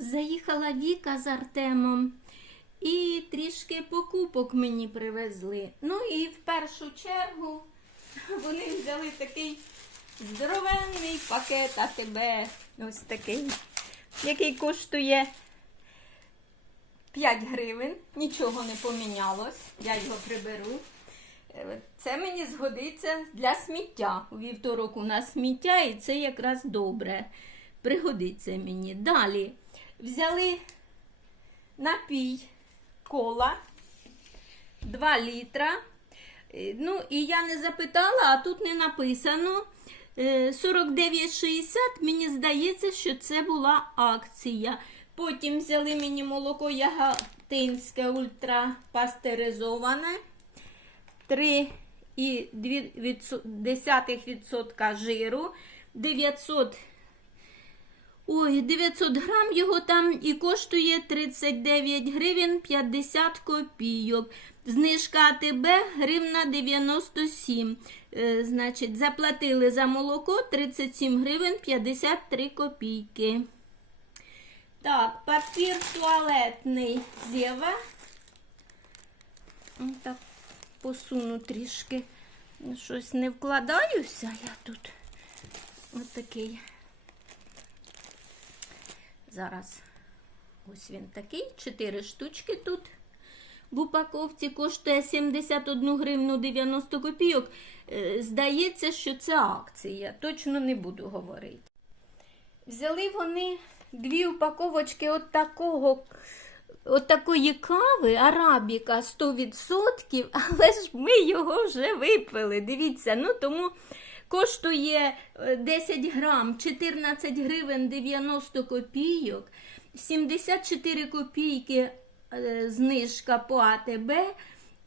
Заїхала Віка з Артемом і трішки покупок мені привезли. Ну і в першу чергу вони взяли такий здоровенний пакет АТБ. Ось такий, який коштує 5 гривень. Нічого не помінялось. Я його приберу. Е, Це мені згодиться для сміття. У вівторок у нас сміття, і це якраз добре. Пригодиться мені. Далі взяли напій кола 2 літра. Е, Ну, і я не запитала, а тут не написано. Е, 49,60, мені здається, що це була акція. Потім взяли мені молоко яготинське ультрапастеризоване. 3,2% жиру, 900 Ой, 900 грам його там і коштує 39 гривень 50 копійок. Знижка АТБ гривна 97. Е, значить, заплатили за молоко 37 гривень 53 копійки. Так, папір туалетний зєва. Так, посуну трішки. Щось не вкладаюся я тут. Ось такий. Зараз ось він такий. Чотири штучки тут. В упаковці коштує 71 гривну 90 копійок. Е, Здається, що це акція. Точно не буду говорити. Взяли вони дві упаковочки от такого. От такої кави арабіка 100%, але ж ми його вже випили. Дивіться, ну тому коштує е, 10 грам 14 гривень 90 копійок, 74 копійки е, знижка по АТБ.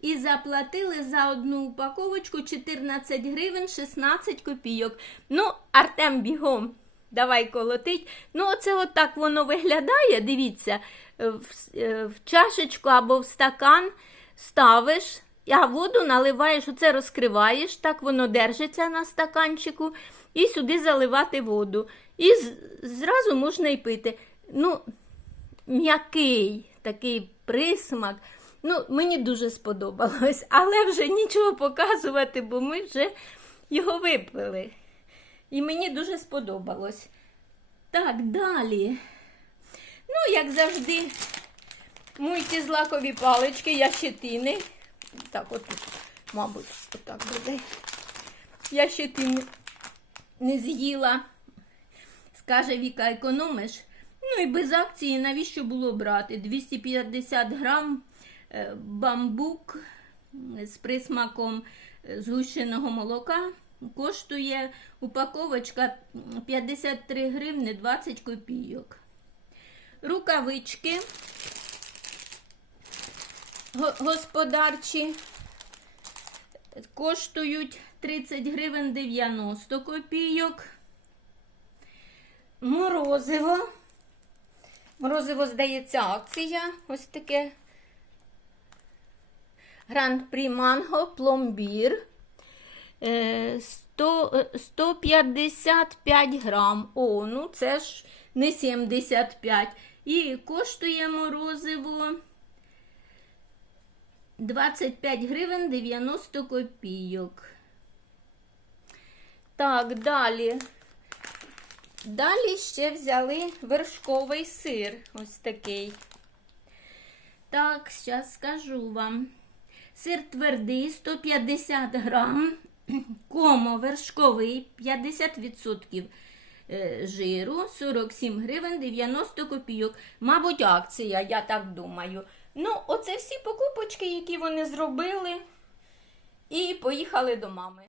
І заплатили за одну упаковочку 14 гривень 16 копійок. Ну, Артем бігом, давай колотить. Ну, оце отак воно виглядає. Дивіться, е, в, е, в чашечку або в стакан ставиш, а воду наливаєш, оце розкриваєш, так воно держиться на стаканчику, і сюди заливати воду. І зразу можна і пити. Ну, м'який такий присмак. Ну, мені дуже сподобалось, але вже нічого показувати, бо ми вже його випили. І мені дуже сподобалось. Так, далі. Ну, як завжди, мультизлакові палички, ящетини. Так, от тут, мабуть, отак буде. Я ще тим не з'їла. Скаже Віка, економиш. Ну і без акції навіщо було брати? 250 грам е, бамбук з присмаком е, згущеного молока. Коштує упаковочка 53 гривни 20 копійок. Рукавички господарчі коштують 30 гривень 90 копійок. Морозиво. Морозиво, здається, акція. Ось таке. Гранд-прі манго, пломбір. Е, 100, е, 155 грам. О, ну це ж не 75. І коштує морозиво 25 гривень 90 копійок. Так, далі. Далі ще взяли вершковий сир. Ось такий. Так, зараз скажу вам. Сир твердий 150 грам. Комо вершковий 50% е, жиру 47 гривень 90 копійок. Мабуть, акція, я так думаю. Ну, оце всі покупочки, які вони зробили. І поїхали до мами.